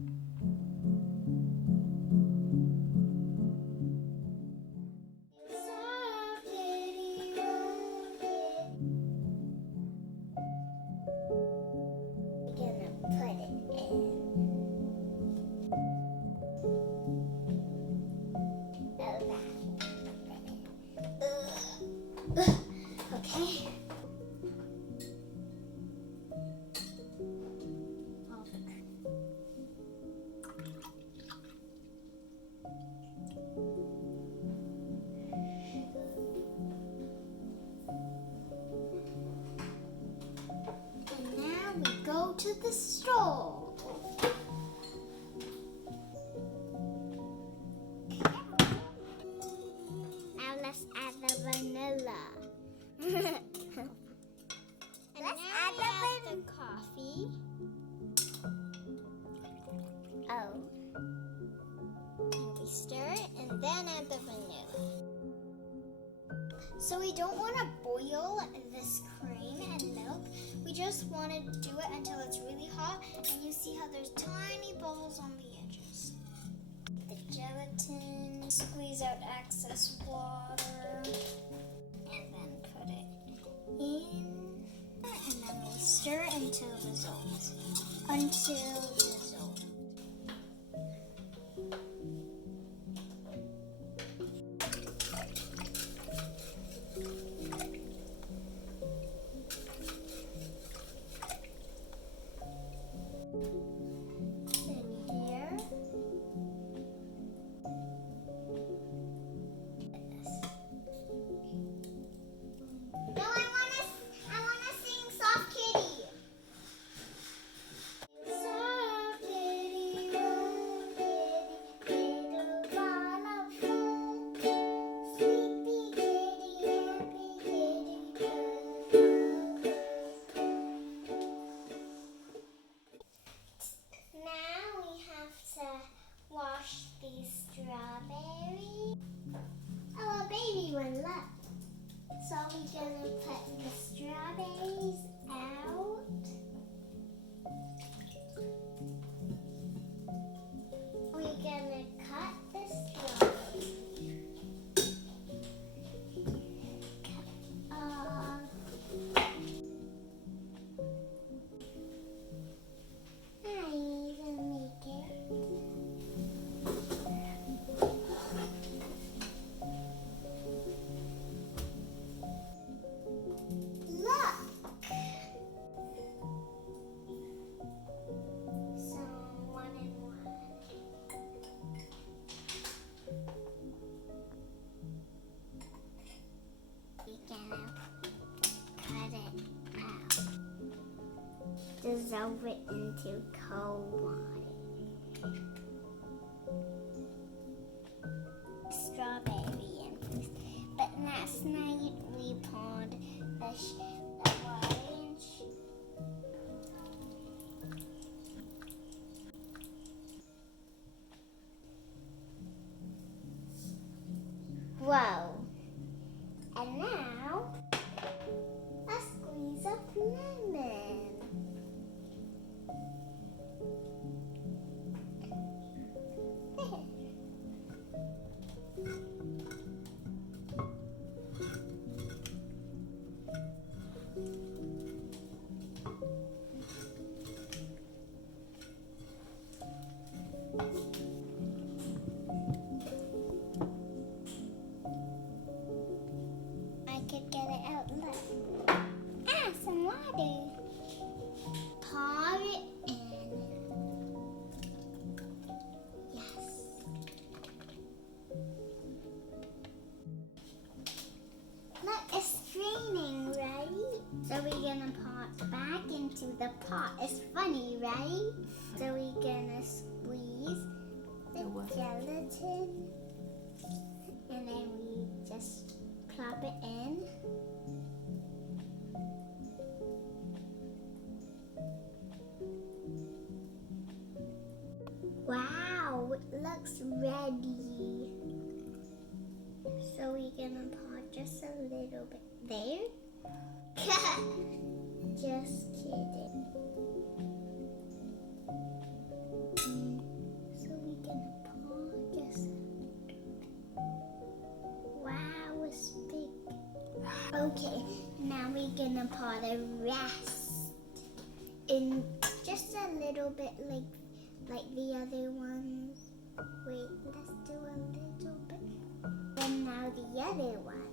Okay. And now we go to the stove. Now let's add the vanilla. And let's add the coffee. Oh. And we stir it and then add the vanilla. So we don't want to boil this cream and milk. We just want to do it until it's really hot. And you see how there's tiny bubbles on the edges. The gelatin, squeeze out excess water, and then put it in. And then we stir it until dissolved. Wash these strawberries. Oh, a baby one left. So we're gonna put the strawberries out. We're gonna cut the strawberries. Dissolve it into cold water. Strawberry infused. But last night we poured the orange. Whoa. And now a squeeze of lemon. I could get it out. Look. Ah, some water. Pour it in. Yes. Look, it's straining, right? So we're gonna pour it back into the pot. It's funny, right? So we're gonna squeeze the gelatin. And then we just plop it in. Wow, it looks ready. So we're gonna pour just a little bit there. Just kidding. Okay, now we're gonna pour the rest in just a little bit like the other ones. Wait, let's do a little bit. And now the other one.